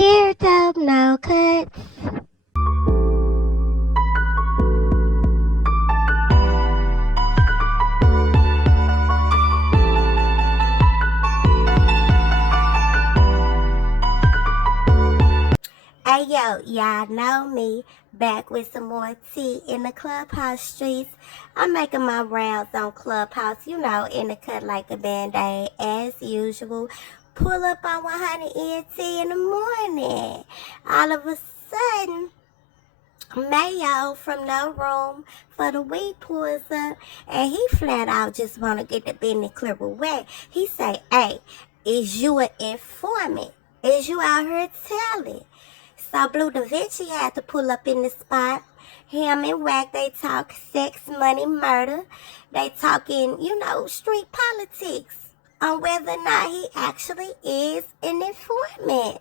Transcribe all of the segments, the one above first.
Here don't know Cutz. Hey yo, y'all know me, back with some more tea in the Clubhouse streets. I'm making my rounds on Clubhouse, you know, in the cut like a band-aid as usual. Pull up on 100 NT in the morning. All of a sudden, Mayo from No Room for the Week pulls up, and he flat out just want to get the business clear with Wack. He say, hey, is you an informant? Is you out here telling? So Bleu Divinci had to pull up in the spot. Him and Wack, they talk sex, money, murder. They talking, you know, street politics on whether or not he actually is an informant.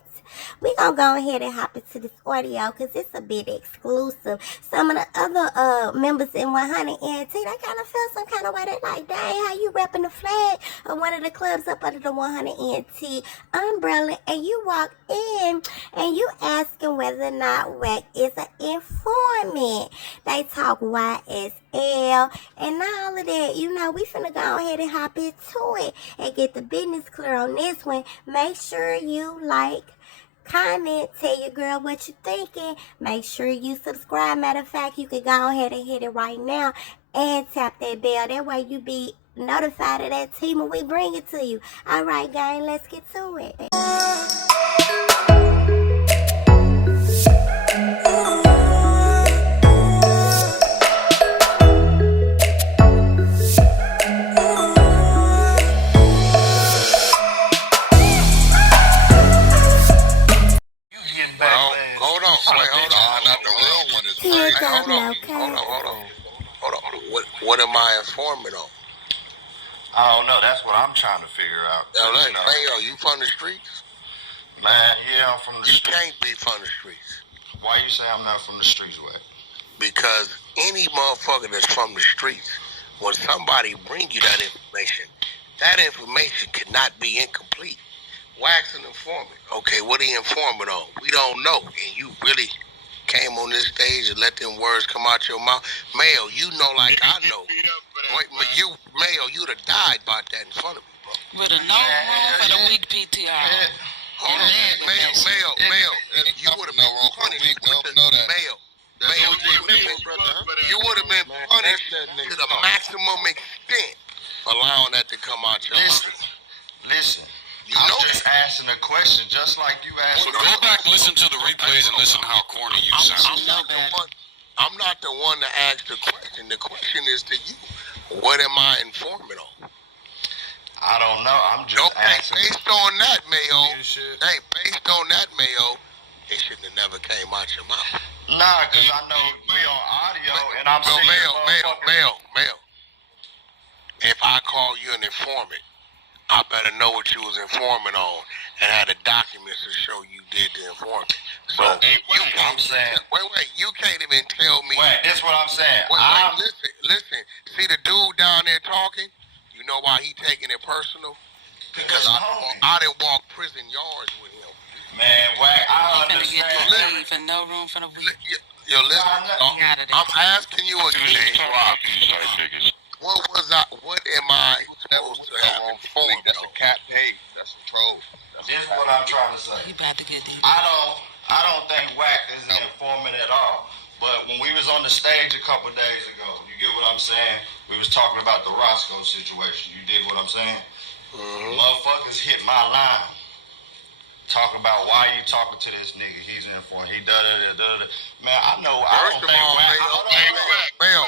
We gonna go ahead and hop into this audio because it's a bit exclusive. Some of the other members in 100 NT, they kind of feel some kind of way. They like, dang, how you repping the flag of one of the clubs up under the 100 NT umbrella, and you walk in and you asking whether or not Wack is an informant. They talk YSL and all of that. You know, we finna go ahead and hop into it and get the business clear on this one. Make sure you like, comment, tell your girl what you thinking. Make sure you subscribe. Matter of fact, you can go ahead and hit it right now and tap that bell. That way you be notified of that team when we bring it to you. All right, gang, let's get to it. What am I informing on? I don't know. That's what I'm trying to figure out. Mayo, you from the streets? Man, yeah, I'm from the streets. You can't be from the streets. Why you say I'm not from the streets, Wack? Because any motherfucker that's from the streets, when somebody bring you that information cannot be incomplete. Wack's an informant. Okay, what he informant on? We don't know. And you really came on this stage and let them words come out your mouth. Mayo, you know like I know. Mayo, you'd have died about that in front of me, bro. With a no room for the weak PTR. Hold on, Mayo, you would have been punished. Mayo, you would have been punished to the maximum extent for allowing that to come out your mouth. Listen. I'm just asking a question, just like you asked. Well, go back, listen to the replays, and listen how corny you sound. I'm not the one to ask the question. The question is to you. What am I informing on? I don't know. I'm just asking. Based on that, Mayo. Hey, based on that, Mayo, it shouldn't have never came out your mouth. Nah, because I know we on audio, and I'm saying, Mayo. If I call you an informant, I better know what you was informing on and had the documents to show you did the informant. So I'm saying, wait, you can't even tell me. Wait, that's what I'm saying. Listen. See the dude down there talking? You know why he taking it personal? Because I didn't walk prison yards with him. Man, Wack, I understand. Even no room for the weak. Yo, listen. I'm asking you again. What am I supposed to have informed? That's a cat pig. That's a troll. This is what I'm trying to say. You about to get deep. I don't think Wack is an informant at all. But when we was on the stage a couple days ago, you get what I'm saying? We was talking about the Roscoe situation. You dig what I'm saying? Mm-hmm. Motherfuckers hit my line. Talk about why you talking to this nigga. He's an informant. He da-da-da-da-da. Man, I know. First of all, Mayo. Wait, Mayo.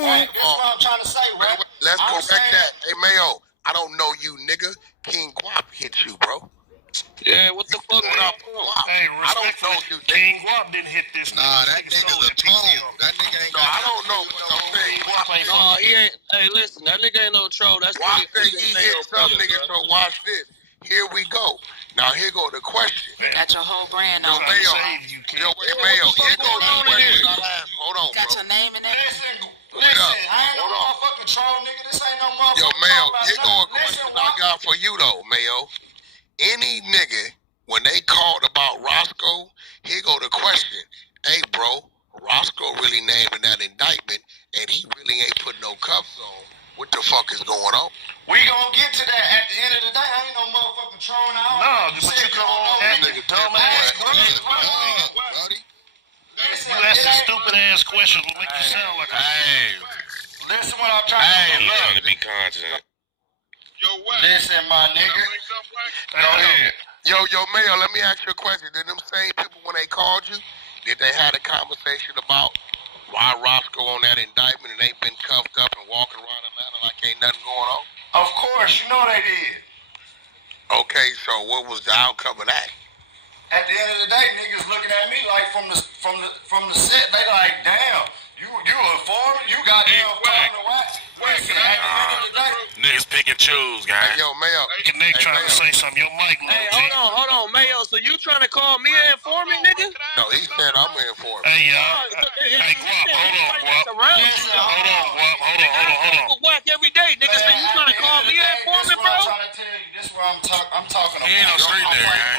That's what I'm trying to say, Wack. Let's correct that. Hey, Mayo, I don't know you, nigga. King Guap hit you, bro. Yeah, what the fuck? Hey, I don't know you. King Guap didn't hit this nigga. Nah, that nigga's a troll. That nigga ain't got. I don't know what I'm saying. No, he ain't. Hey, listen, that nigga ain't no troll. That's why I say he hit some niggas. So watch this. Here we go. Now here go the question. Got your whole brand on. Mayo. Here go the question. Hold on, got your name in there. Listen, I ain't no motherfucking troll, nigga. This ain't no motherfucking. Yo, Mayo, here go a question I got for you though, Mayo. Any nigga when they called about Roscoe, here go the question. Hey, bro, Roscoe really named in that indictment, and he really ain't put no cuffs on. What the fuck is going on? We gonna get to that at the end of the day. I ain't no motherfucking trolling out. No, but you come on and Nigga, dumbass questions. buddy. You asking stupid ass questions will make you sound like a... Hey, Listen what I'm trying to I'm do. trying to be content. Listen, my nigga. Yo, Mayo, let me ask you a question. Did them same people, when they called you, did they have a conversation about why Roscoe on that indictment and they been cuffed up and walking around Atlanta like ain't nothing going on? Of course, you know they did. Okay, so what was the outcome of that? At the end of the day, niggas looking at me like from the set, they like, damn, you informant, you got informant to watch. Listen, at the end of the day. Niggas pick and choose, guys. Hey, yo, Mayo. Nick trying to say something. Your mic low, Hey, G. hold on, Mayo. So you trying to call me an informant, nigga? No, he said I'm an informant. Hey, hey, Guap, hold on, Guap. Hold on. Wack every day, nigga. So you trying to call me an informant, bro? This is what I'm talking about. He ain't no street nigga, man.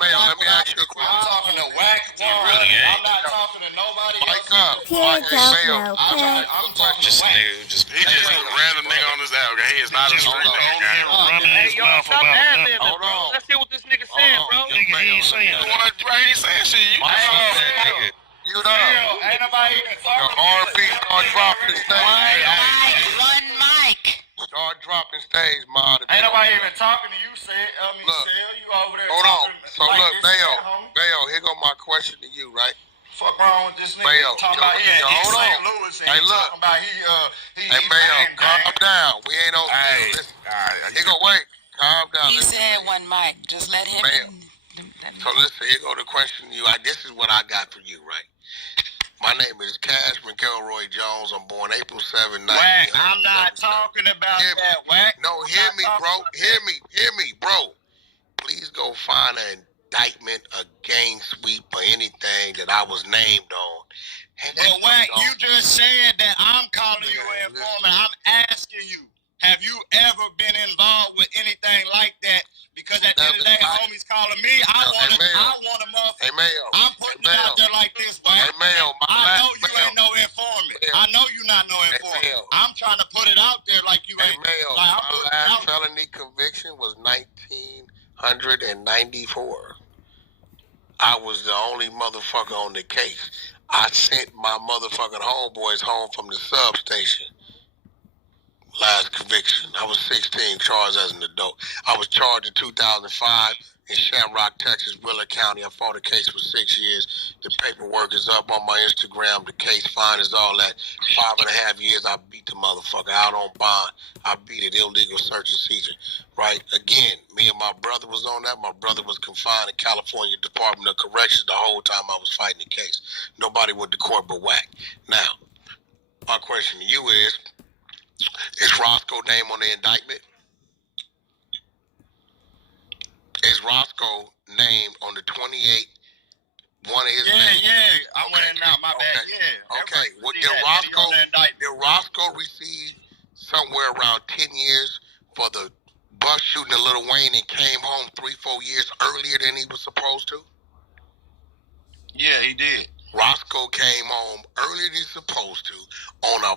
Mayo, let me ask you a question. I'm talking to Wack100. really ain't. I'm not talking to nobody Mike else. up. Kid don't Mayo. know, kid. I'm talking Just to Wack. nigga, he just a random nigga on this out. He is not a Just street hold nigga, on guy. here running Hey, his yo, mouth stop about ad nothing. libbing, bro. Let's hear what this nigga saying, bro. Nigga, he ain't saying You that. want right? He saying shit. You Mike just up. nigga. You know. Ain't nobody even The talking. R&B start dropping stage. Run Mike. Start dropping stage, mod. Ain't nobody even talking to you, Look. Sel, you over there Hold on. talking So like look, this Mayo, shit, homie. Mayo, here go my question to you, right? Fuck wrong with this nigga. Mayo, Talking yo, about he yo, in hold St. on. Louis and Hey, he look. talking about he Hey, Mayo, bang, calm bang. down. We ain't on Hey, listen. Here go, wait. Calm down. He Listen, said Mayo. one mic. Just let him. Mayo. So listen, here go the question to you. This is what I got for you, right? My name is Cash McElroy Jones. I'm born April 7, 1977. Wack, I'm not talking about Hear me. that, Wack. No, hear me, bro. Hear me, bro. Please go find an indictment, a gang sweep, or anything that I was named on. But Wack, you just said that I'm calling you an informant. I'm asking you, have you ever been involved with anything like that? Because at the end of the day, homies calling me. I want a motherfucker. Hey, Mayo. I'm putting it out there like this, Wack. Hey, Mayo. I know you ain't no informant. Mayo. I know you not no informant. Mayo. I'm trying to put it out there like you Hey, ain't. Mayo. Like, I'm My putting it last out. felony conviction was 1994. I was the only motherfucker on the case. I sent my motherfucking homeboys home from the substation. Last conviction. I was 16, charged as an adult. I was charged in 2005 in Shamrock, Texas, Willard County. I fought a case for 6 years. The paperwork is up on my Instagram. The case fine is all that. 5.5 years, I beat the motherfucker out on bond. I beat it, illegal search and seizure. Right? Again, me and my brother was on that. My brother was confined in California Department of Corrections the whole time I was fighting the case. Nobody went to court but Wack. Now, my question to you is Roscoe name on the indictment? Is Roscoe named on the 28, one of his names? Yeah. I went in now, my bad. Yeah. Okay. Well, did Roscoe receive somewhere around 10 years for the bus shooting in Lil Wayne and came home 3-4 years earlier than he was supposed to? Yeah, he did. Roscoe came home earlier than he's supposed to on a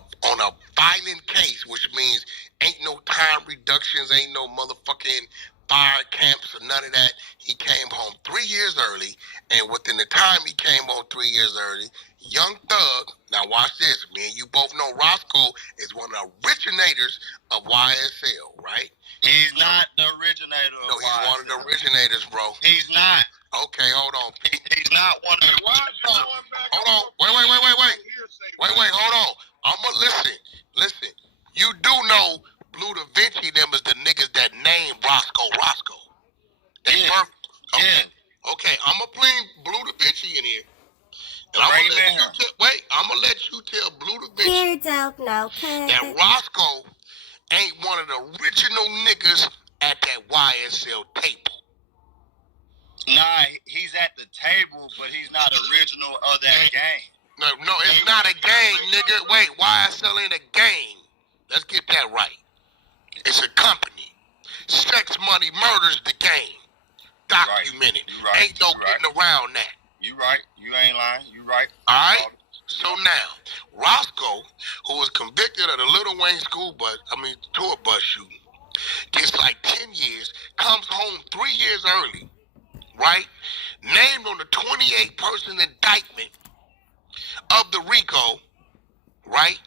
violent case, which means ain't no time reductions, ain't no motherfucking fire camps or none of that. He came home 3 years early, and within the time he came home 3 years early, Young Thug, now watch this, me and you both know Roscoe is one of the originators of YSL, right? He's not the originator of No, he's YSL. one of the originators, bro. He's not. Okay, hold on. He's not one of the Hold on. Wait, hold on. I'ma listen. You do know Bleu Divinci them is the niggas that named Roscoe. They birthed. Okay. Okay, I'ma bring Bleu Divinci in here. And I'm gonna let you tell Bleu Divinci Kid don't know, that kid. Roscoe ain't one of the original niggas at that YSL table. Nah, he's at the table, but he's not original of that game. No, it's not a gang, nigga. Wait, YSL ain't a gang. Let's get that right. It's a company. Sex Money Murders the game. documented. Ain't no getting around that. You right. You ain't lying. You right. All right. So now, Roscoe, who was convicted of the Little Wayne tour bus shooting, gets like 10 years, comes home 3 years early, right? Named on the 28-person indictment of the RICO, right?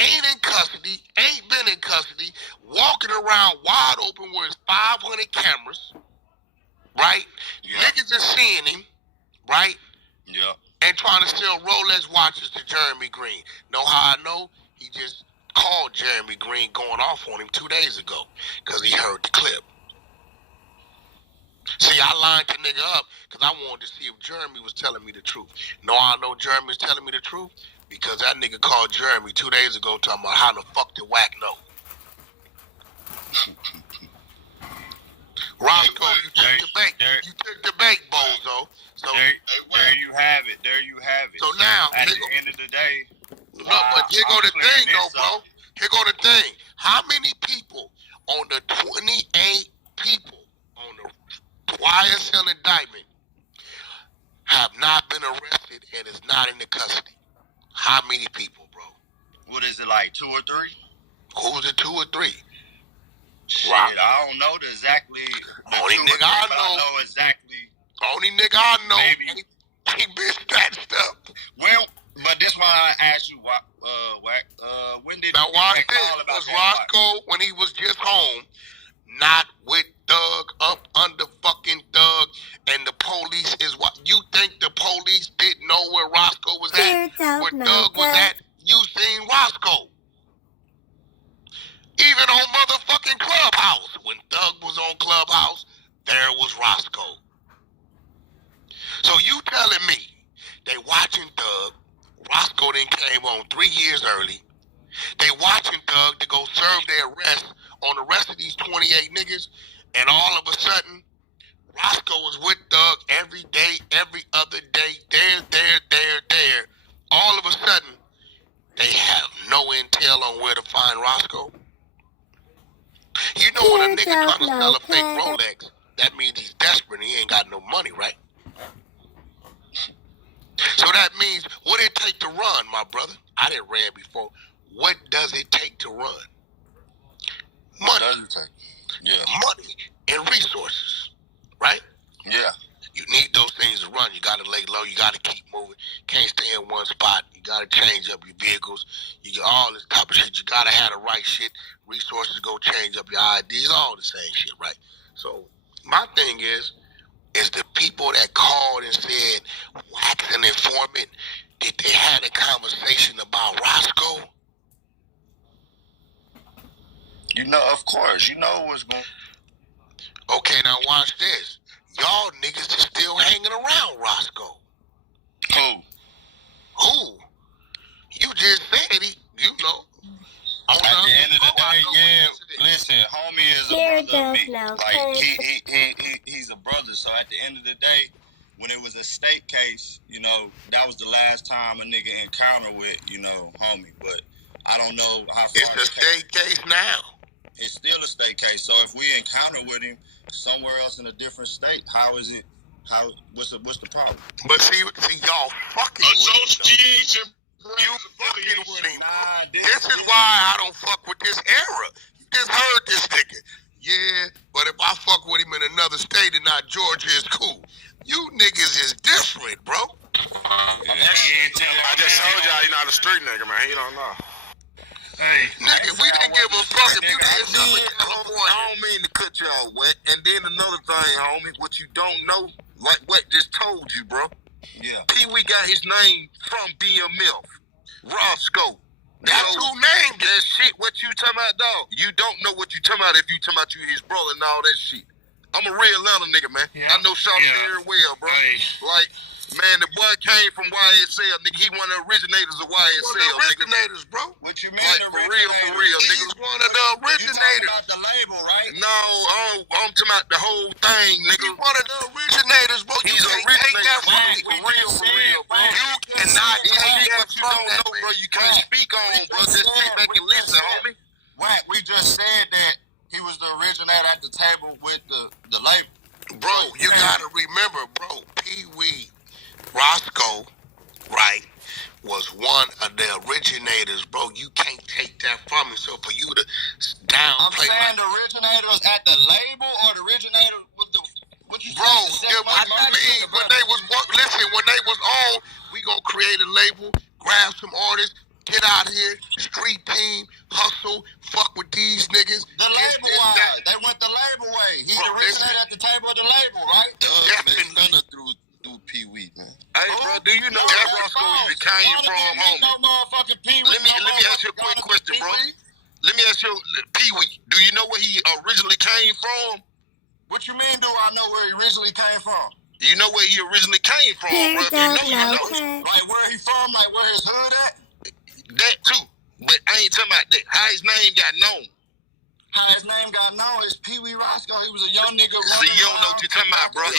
Ain't in custody, ain't been in custody, walking around wide open with his 500 cameras, right? Yep. Niggas is seeing him, right? Yep. And trying to sell Rolex watches to Jeremy Green. Know how I know? He just called Jeremy Green going off on him 2 days ago because he heard the clip. See, I lined the nigga up because I wanted to see if Jeremy was telling me the truth. Know how I know Jeremy was telling me the truth? Because that nigga called Jeremy 2 days ago talking about how the fuck did Wack know. Roscoe, you took the bait, bozo. So there you have it. So now, at the end of the day, look, but here go the thing, though, bro. Here go the thing. How many people on the 28 people on the YSL indictment have not been arrested and is not in the custody? How many people, bro? What is it, like 2 or 3? Who's the 2 or 3? Shit, I don't know exactly. Only nigga I know exactly. Only nigga I know. Maybe. He been scratched up. Well, but this why I asked you, Wack. When did now you watch get that this? call about Was that? Roscoe when he was just home, not with Thug, up under fucking Thug, and the police is what you think the police didn't know where Roscoe was at? Where Thug was at? You seen Roscoe. Even on motherfucking Clubhouse. When Thug was on Clubhouse, there was Roscoe. So you telling me they watching Thug, Roscoe then came on 3 years early. They watching Thug to go serve their arrest on the rest of these 28 niggas, and all of a sudden, Roscoe was with Thug every day, every other day, there. All of a sudden, they have no intel on where to find Roscoe. You know when a nigga trying to sell a fake Rolex, that means he's desperate and he ain't got no money, right? So that means, what it take to run, my brother? I didn't read before. What does it take to run? Money. What does it take? Yeah. Money and resources, right? Yeah. You need those things to run. You got to lay low. You got to keep moving. Can't stay in one spot. You got to change up your vehicles. You get all this type of shit. You got to have the right shit. Resources go change up your IDs. All the same shit, right? So my thing is the people that called and said Wack's an informant, did they have a conversation about Roscoe? You know, of course. You know what's going on. Okay, now watch this. Y'all niggas is still hanging around Roscoe. Who? You just said he, you know. At the end of the day, yeah, listen, homie is a brother of me. Like, he's a brother, so at the end of the day, when it was a state case, you know, that was the last time a nigga encountered with, you know, homie. But I don't know how far it's a state case now. It's still a state case, so if we encounter with him somewhere else in a different state, what's the problem? But see y'all fucking association. You fucking with him. This is why I don't fuck with this era. You just heard this nigga. Yeah, but if I fuck with him in another state and not Georgia, it's cool. You niggas is different, bro. I just told y'all you're not a street nigga, man. You don't know. Hey, nigga, we didn't give a fuck if you did something in California. I don't mean to cut y'all wet. And then another thing, homie, what you don't know, like what just told you, bro. Yeah. Pee-wee got his name from BMF. Roscoe. That's who named that shit. What you talking about, dog? You don't know what you talking about if you talking about you his brother and all that shit. I'm a real Atlanta nigga, man. Yeah. I know Sean very well, bro. Hey. Like, man, the boy came from YSL, nigga. He one of the originators of YSL, one of the originators, nigga. bro. What you mean, like, for real, nigga. He's one of the originators. You talking about the label, right? No, I'm talking about the whole thing, nigga. He's one of the originators, bro. He's a originator, for real, bro. You cannot take that what you from don't that, know, bro. You can't speak on, bro. Just sit back and listen, homie. Wack, we just said that he was the originator at the table with the label. Bro, Bro, you gotta remember, bro, Pee Wee Roscoe, right, was one of the originators, bro. You can't take that from him. So for you to downplay, I'm saying the originator was at the label, or the originator was the what you bro, it was me when they was listen, when they was on, we gonna create a label, grab some artists, get out of here, street team, hustle, fuck with these niggas. The label way. They went the label way. He the originator at the table of the label, right? Definitely. Through Pee Wee, man. Hey, bro, do you know where Roscoe even came from, homie? No motherfucking Pee Wee. Let me ask you a quick question, bro. Let me ask you, Pee Wee, do you know where he originally came from? What you mean, do I know where he originally came from? You know where he originally came from, bro? You know. Like where he from, like where his hood at? That too. But I ain't talking about that. How his name got known. How his name got known is Pee Wee Roscoe. He was a young nigga. See, you don't know what you're talking about, bro. He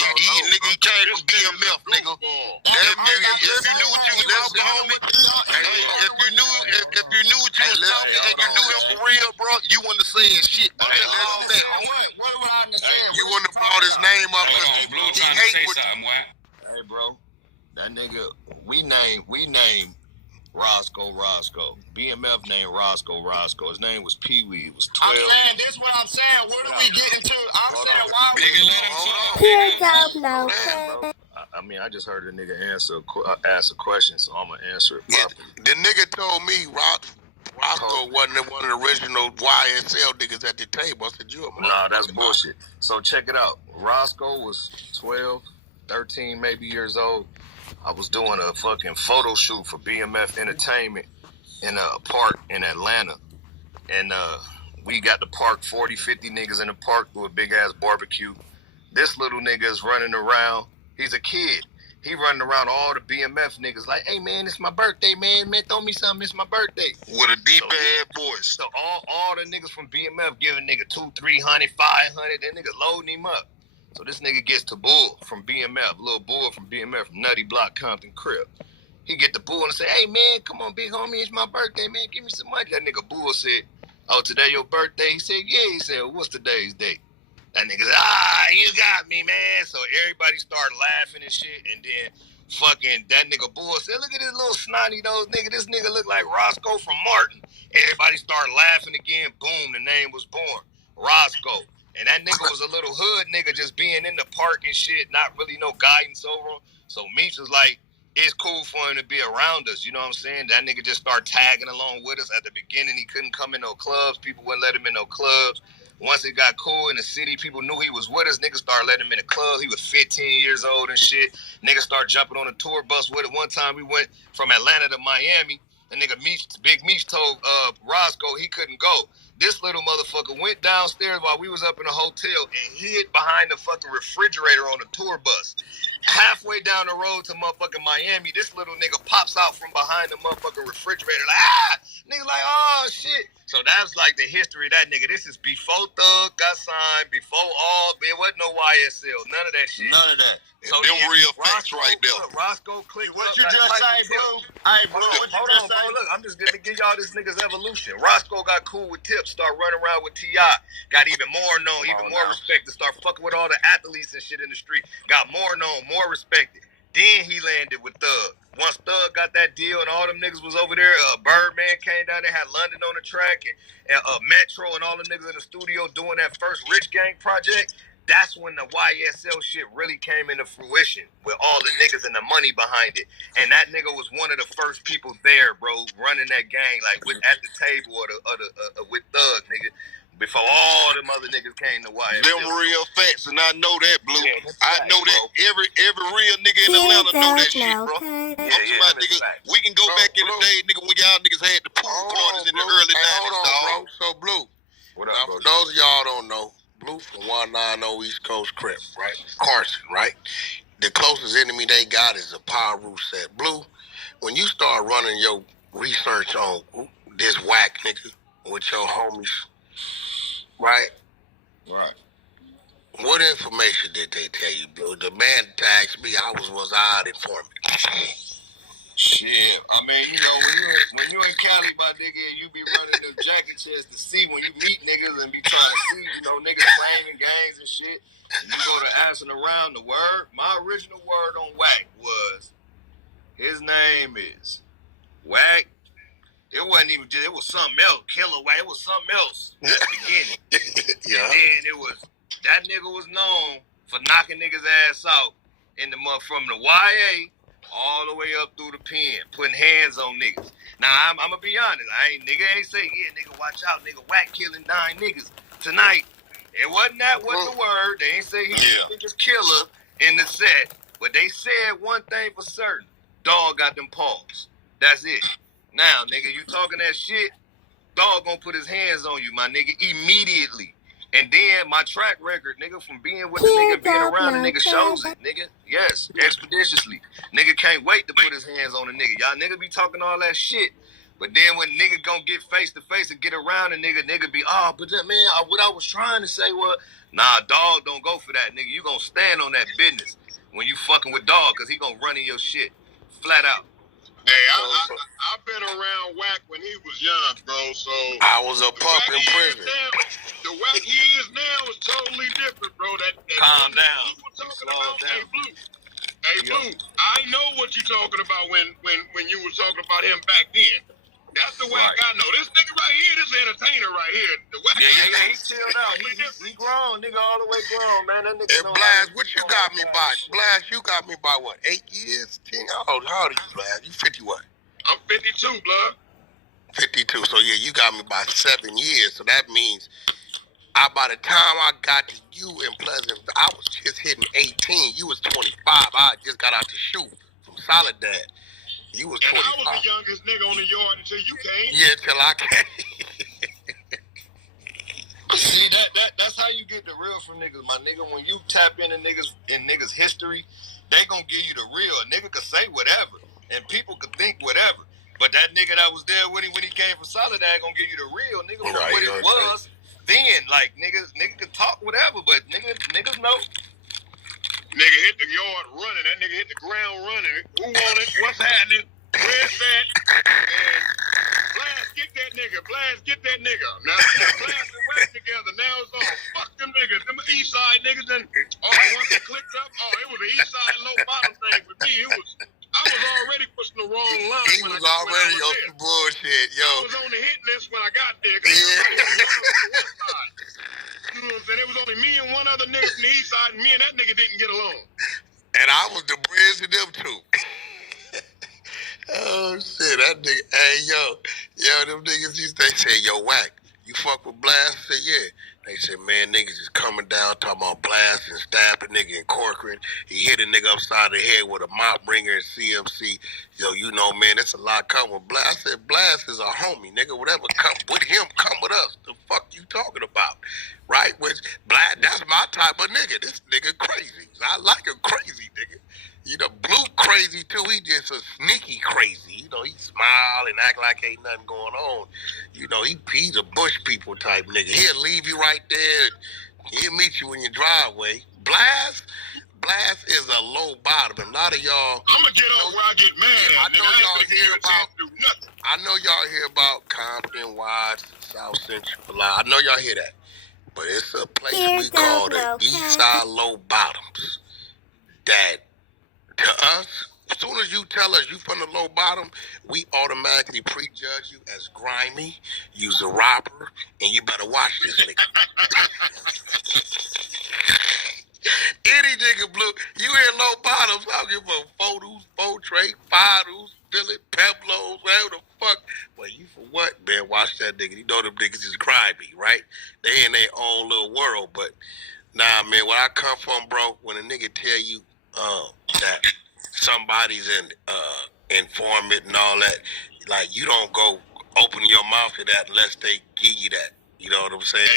came from BMF, nigga. That nigga, if you knew what you was talking, homie, if you knew what you was talking and you knew him for real, bro, you wouldn't have said shit. What would I understand? You wouldn't have brought his name up because he hate what you. Hey, bro, that nigga, we named Roscoe. BMF named Roscoe. His name was Pee Wee. It was 12. I'm saying, this what I'm saying. What are we getting to? I'm saying, why we... I mean, I just heard a nigga ask a question, so I'm going to answer it properly. The nigga told me Roscoe wasn't one of the original YSL niggas at the table. I said, Nah, that's bullshit. So check it out. Roscoe was 12, 13 maybe years old. I was doing a fucking photo shoot for BMF Entertainment in a park in Atlanta. And we got the park, 40, 50 niggas in the park with a big-ass barbecue. This little nigga is running around. He's a kid. He running around all the BMF niggas like, hey, man, it's my birthday, man. Man, throw me something. It's my birthday. With a deep-ass voice. So all the niggas from BMF giving nigga 200, 300, 500. That nigga loading him up. So this nigga gets to Bull from BMF, little Bull from BMF, from Nutty Block, Compton, Crib. He get the Bull and say, hey, man, come on, big homie, it's my birthday, man, give me some money. That nigga Bull said, oh, today your birthday? He said, yeah. He said, well, what's today's date? That nigga said, you got me, man. So everybody started laughing and shit, and then fucking that nigga Bull said, look at this little snotty nose nigga. This nigga look like Roscoe from Martin. Everybody started laughing again. Boom, the name was born, Roscoe. And that nigga was a little hood nigga just being in the park and shit, not really no guidance over him. So Meech was like, it's cool for him to be around us, you know what I'm saying? That nigga just started tagging along with us. At the beginning, he couldn't come in no clubs. People wouldn't let him in no clubs. Once it got cool in the city, people knew he was with us. Niggas started letting him in the club. He was 15 years old and shit. Niggas started jumping on a tour bus with it. One time we went from Atlanta to Miami. The nigga Big Meech told Roscoe he couldn't go. This little motherfucker went downstairs while we was up in a hotel and hid behind the fucking refrigerator on the tour bus. Halfway down the road to motherfucking Miami, this little nigga pops out from behind the motherfucking refrigerator like, nigga like, oh, shit. So that's like the history of that nigga. This is before Thug got signed, before it wasn't no YSL, none of that shit. None of that. So them real facts right there. Roscoe clicked. What you just say, bro? Hey, bro, what you just say? Look, I'm just gonna give y'all this nigga's evolution. Roscoe got cool with Tips, start running around with T.I. Got even more known, even more respected. Start fucking with all the athletes and shit in the street. Got more known, more respected. Then he landed with Thug. Once Thug got that deal and all them niggas was over there, Birdman came down there, had London on the track, and Metro and all them niggas in the studio doing that first Rich Gang project. That's when the YSL shit really came into fruition with all the niggas and the money behind it. And that nigga was one of the first people there, bro, running that gang, like at the table with Thug, nigga. Before all them other niggas came to YSL. Them real facts, and I know that, Blue. Yeah, I know that every real nigga in Atlanta know that shit, bro. I'm talking about niggas. We can go back in the day, nigga, when y'all niggas had the pool parties in the early 90s, hold on, bro. So, Blue, what up, now, for those of y'all don't know, Blue from 190 East Coast Crip, right? Carson, right? The closest enemy they got is a power roof set. Blue, when you start running your research on this whack nigga with your homies, right? Right. What information did they tell you, Blue? The man asked me, was I an informant? Shit, I mean, you know, when you in Cali, my nigga, and you be running them jacket chests to see when you meet niggas and be trying to see, you know, niggas playing gangs and shit. And you go to asking around the word. My original word on Wack was, his name is Wack. It wasn't even just, it was something else. Killer Wack. It was something else at the beginning. Yeah. And then it was, that nigga was known for knocking niggas' ass out in the mud from the YA all the way up through the pen, putting hands on niggas. Now, I'm going to be honest. Nigga ain't say, yeah, nigga, watch out, nigga, Wack killing 9 niggas tonight. It wasn't that was the word. They ain't say he was niggas killer in the set. But they said one thing for certain. Dog got them paws. That's it. Now, nigga, you talking that shit, dog gonna put his hands on you, my nigga, immediately. And then my track record, nigga, from being with the nigga, being around the nigga shows it, nigga. Yes, expeditiously. Nigga can't wait to put his hands on a nigga. Y'all nigga be talking all that shit. But then when nigga gonna get face to face and get around a nigga be, oh, but that, man, what I was trying to say was, nah, dog don't go for that, nigga. You gonna stand on that business when you fucking with dog, cause he gonna run in your shit. Flat out. Hey, I've been around Wack when he was young, bro. So I was a pup in prison. The Wack he is now is totally different, bro. That calm down. He was talking about, hey, Blue. Hey, Blue. I know what you talking about when you was talking about him back then. That's the Wack I know. This nigga right here, this entertainer right here. The Wack. Yeah, he chilled out. He grown, nigga, all the way grown, man. That nigga. And Blast, what you got me by? Blast, you got me by what? 8 years? 10? How old are you, Blast? You 50 what? I'm 52, blood. 52. So yeah, you got me by 7 years. So that means by the time I got to you in Pleasant, I was just hitting 18. You was 25. I just got out the shoot from Soledad. You was 25. And I was the youngest nigga on the yard until you came. Yeah, till I came. See, that's how you get the real from niggas, my nigga. When you tap into niggas history, they gonna give you the real. A nigga could say whatever, and people could think whatever. But that nigga that was there when he came from Soledad gonna give you the real, nigga, from what it was then. Like, nigga could talk whatever, but niggas know. Nigga hit the yard running. That nigga hit the ground running. Who on it? What's happening? Where's that? And Blast, get that nigga. Blast, get that nigga. Now, Blast and Wack together. Now it's all. Fuck them niggas. Them east side niggas. And once it clicked up, it was the east side low bottom thing for me. I was already pushing the wrong line. He was already on some bullshit, yo. I was on the hit list when I got there. You know what I'm saying? It was only me and one other nigga from the east side, and me and that nigga didn't get along. And I was the bridge to them two. Oh shit, that nigga, hey yo, them niggas they say, yo, Wack, you fuck with Blast? I said, yeah. They said, man, niggas is coming down talking about Blast and stabbed a nigga in Corcoran. He hit a nigga upside the head with a mop ringer and CMC. Yo, you know, man, that's a lot coming with Blast. I said, Blast is a homie, nigga. Whatever come with him, come with us. The fuck you talking about? Right? Which, Blast, that's my type of nigga. This nigga crazy. I like a crazy nigga. You know, Blue crazy too. He just a sneaky crazy. You know, he smile and act like ain't nothing going on. You know, he's a bush people type nigga. He'll leave you right there. He'll meet you in your driveway. Blast is a low bottom. A lot of y'all. I'm gonna get on where I get mad. I know y'all hear about Compton, Watts, South Central. I know y'all hear that, but it's a place we call the East Side Low Bottoms. That. To us, as soon as you tell us you from the low bottom, we automatically prejudge you as grimy, you's a robber, and you better watch this nigga. Any nigga, Blue, you in low bottoms, I don't give a photos, tray, fidos, Philip, Peblos, whatever the fuck. Well, you for what, man? Watch that nigga. You know them niggas is grimy, right? They in their own little world, but nah, man, where I come from, bro, when a nigga tell you that somebody's an informant and all that, like, you don't go open your mouth to that unless they give you that. You know what I'm saying?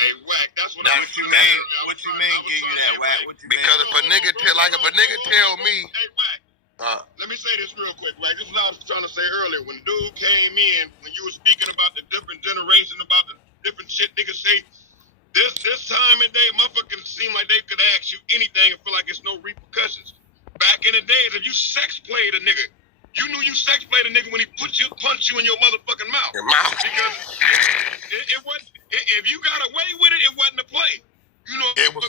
Hey, Wack, that's what What you mean? What you mean give you that, Wack? Because if a nigga tell me, hey, Wack, let me say this real quick, Wack. This is what I was trying to say earlier. When dude came in, when you were speaking about the different generations, about the different shit niggas say, this time of day, motherfuckers seem like they could ask you anything and feel like it's no repercussions. Back in the days, if you sex played a nigga, You knew you sex played a nigga when he punched you in your motherfucking mouth. Your mouth. Because it wasn't. If you got away with it, it wasn't a play. You know. It was.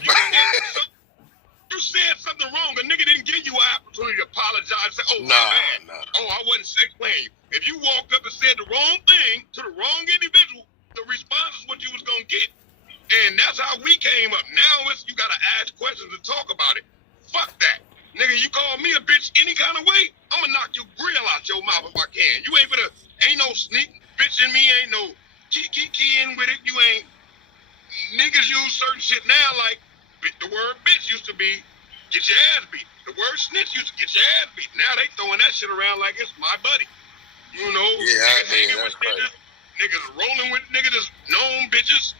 You said something wrong. A nigga didn't give you an opportunity to apologize. Say, oh, my bad. Oh, I wasn't sex playing you. If you walked up and said the wrong thing to the wrong individual, the response is what you was gonna get. And that's how we came up. Now it's you gotta ask questions and talk about it. Fuck that. Nigga, you call me a bitch any kind of way, I'm gonna knock your grill out your mouth if I can. You ain't no sneak bitch in me, ain't no key in with it. You ain't. Niggas use certain shit now like the word bitch used to be get your ass beat. The word snitch used to get your ass beat. Now they throwing that shit around like it's my buddy. You know, niggas hanging with niggas, niggas rolling with niggas that's known bitches.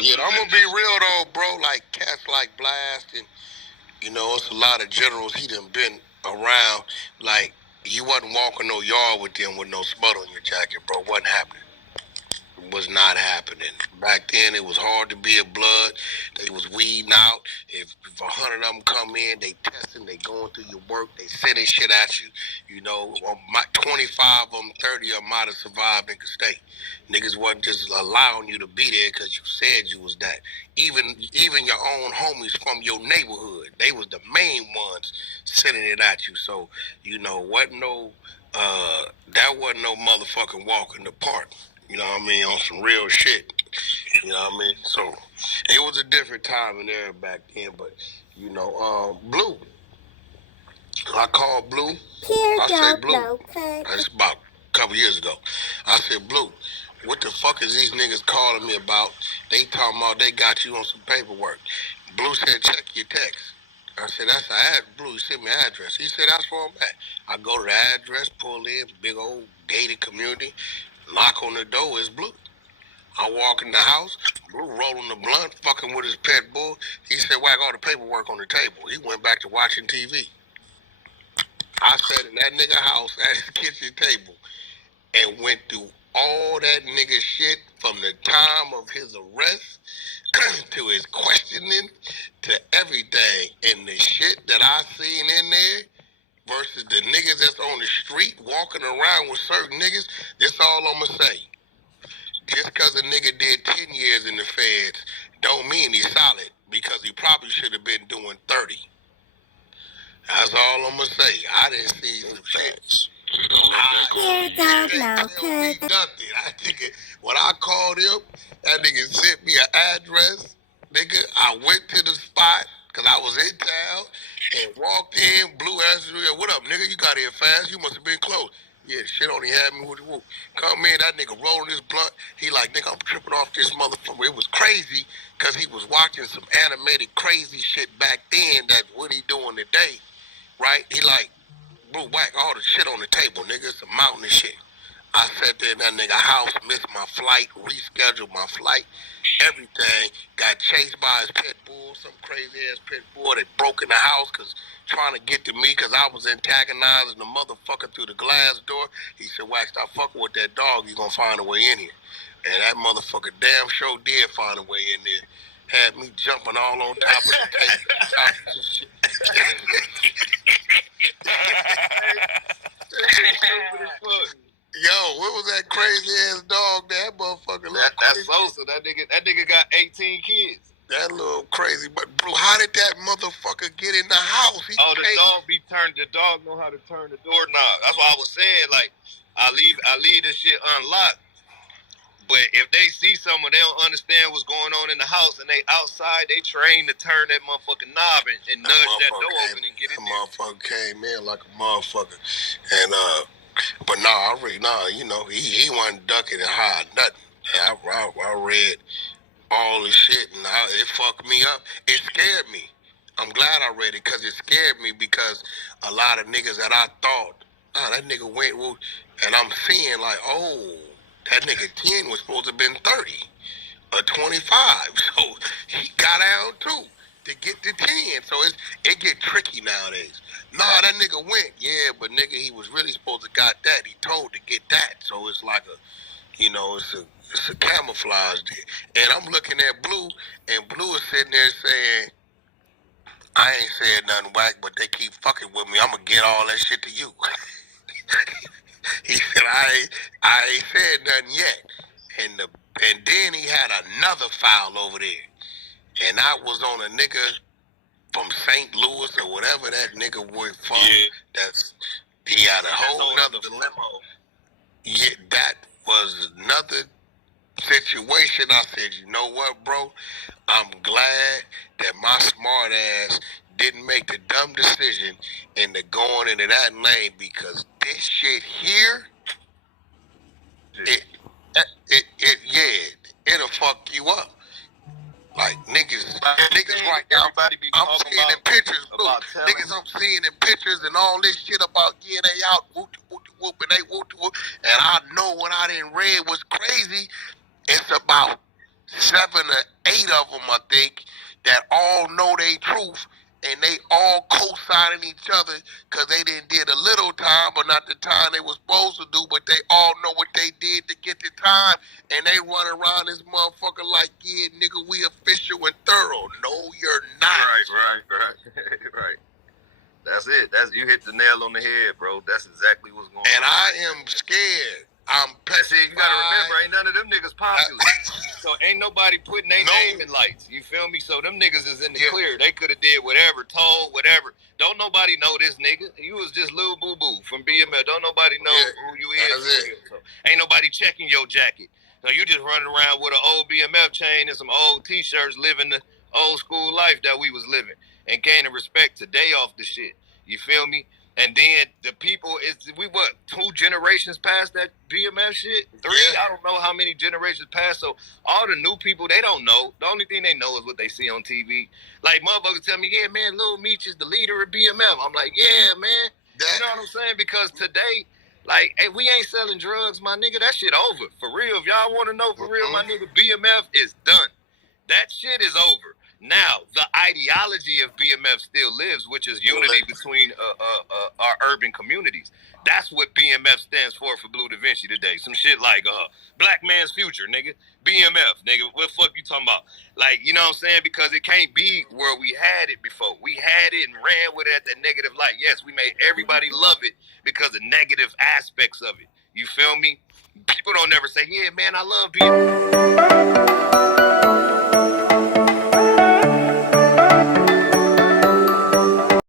Yeah, I'm gonna be real though, bro. Like cats like Blast and you know, it's a lot of generals he done been around. Like you wasn't walking no yard with them with no smut on your jacket, bro. Wasn't happening. Was not happening. Back then, it was hard to be a blood. They was weeding out. If 100 of them come in, they testing, they going through your work, they sending shit at you. You know, 25 of them, 30 of them might have survived and could stay. Niggas wasn't just allowing you to be there because you said you was that. Even your own homies from your neighborhood, they was the main ones sending it at you. So, you know, that wasn't no motherfucking walk in the park. You know what I mean? On some real shit. You know what I mean? So, it was a different time in there back then. But, you know, Blue. I called Blue. I said, Blue. That's about a couple years ago. I said, Blue, what the fuck is these niggas calling me about? They talking about they got you on some paperwork. Blue said, check your text. I said, that's an address. Blue sent me an address. He said, that's where I'm at. I go to the address, pull in, big old gated community. Knock on the door, is Blue. I walk in the house, Blue rolling the blunt, fucking with his pet bull. He said, Wack, all the paperwork on the table. He went back to watching TV. I sat in that nigga house at his kitchen table and went through all that nigga shit from the time of his arrest to his questioning to everything. And the shit that I seen in there versus the niggas that's on the street walking around with certain niggas, this all I'ma say. Just because a nigga did 10 years in the feds don't mean he's solid because he probably should have been doing 30. That's all I'ma say. I didn't see some shit. I think when I called him, that nigga sent me an address. Nigga, I went to the spot because I was in town and walked in. Blue asked me, what up, nigga? You got here fast. You must have been close. Yeah, shit only had me with the whoop. Come in, that nigga rolling his blunt. He like, nigga, I'm tripping off this motherfucker. It was crazy because he was watching some animated crazy shit back then that what he doing today, right? He like, Blue, Wack, all the shit on the table, nigga. It's a mountain of shit. I sat there in that nigga house, missed my flight, rescheduled my flight, everything. Got chased by his pit bull, some crazy-ass pit bull that broke in the house because trying to get to me because I was antagonizing the motherfucker through the glass door. He said, Wack, stop fucking with that dog. You gonna find a way in here. And that motherfucker damn sure did find a way in there. Had me jumping all on top of the table. Yo, what was that crazy ass dog? That motherfucker. That's Sosa. That nigga got 18 kids. That little crazy, but bro, how did that motherfucker get in the house? The dog know how to turn the doorknob. That's why I was saying, like, I leave this shit unlocked. But if they see someone, they don't understand what's going on in the house, and they outside, they trained to turn that motherfucking knob and nudge that door open and get in there. That motherfucker came in like a motherfucker, and but you know, he wasn't ducking and hiding nothing. I read all the shit, and it fucked me up. It scared me. I'm glad I read it because it scared me because a lot of niggas that I thought, that nigga went, and I'm seeing like, oh. That nigga 10 was supposed to have been 30 or 25. So he got out too to get to 10. So it get tricky nowadays. Nah, that nigga went. Yeah, but nigga, he was really supposed to got that. He told to get that. So it's like it's a camouflage there. And I'm looking at Blue, and Blue is sitting there saying, I ain't said nothing, Wack, but they keep fucking with me. I'm going to get all that shit to you. And I ain't said nothing yet. And then he had another foul over there. And I was on a nigga from St. Louis or whatever that nigga was from. Yeah. He had a whole nother dilemma. Yeah, that was another situation. I said, you know what, bro? I'm glad that my smart ass didn't make the dumb decision into going into that lane, because this shit here, it'll fuck you up. Like niggas right now, I'm seeing in pictures, niggas I'm seeing in pictures and all this shit about they out whoop whoop and they whoop whoop. And I know what I didn't read was crazy. It's about 7 or 8 of them, I think, that all know their truth, and they all co-signing each other because they didn't did a little time, but not the time they was supposed to do, but they all know what they did to get the time, and they run around this motherfucker like, yeah, nigga, we official and thorough. No, you're not. Right. That's it. You hit the nail on the head, bro. That's exactly what's going on. And I am scared. I'm petrified. You gotta remember, ain't none of them niggas popular. So ain't nobody putting their name in lights. You feel me? So them niggas is in the clear. They could have did whatever, told whatever. Don't nobody know this nigga. You was just Lil Boo Boo from BMF. Don't nobody know who you is. So ain't nobody checking your jacket. So you just running around with an old BMF chain and some old t-shirts, living the old school life that we was living and gaining respect today off the shit. You feel me? And then the people, we 2 generations past that BMF shit? 3? I don't know how many generations past. So all the new people, they don't know. The only thing they know is what they see on TV. Like motherfuckers tell me, yeah, man, Lil Meech is the leader of BMF. I'm like, yeah, man. You know what I'm saying? Because today, like, hey, we ain't selling drugs, my nigga. That shit over. For real. If y'all want to know for real, my nigga, BMF is done. That shit is over. Now, the ideology of BMF still lives, which is unity between our urban communities. That's what BMF stands for Bleu Divinci today. Some shit like Black Man's Future, nigga. BMF, nigga. What the fuck you talking about? Like, you know what I'm saying? Because it can't be where we had it before. We had it and ran with it at the negative light. Yes, we made everybody love it because of negative aspects of it. You feel me? People don't never say, yeah, man, I love BMF.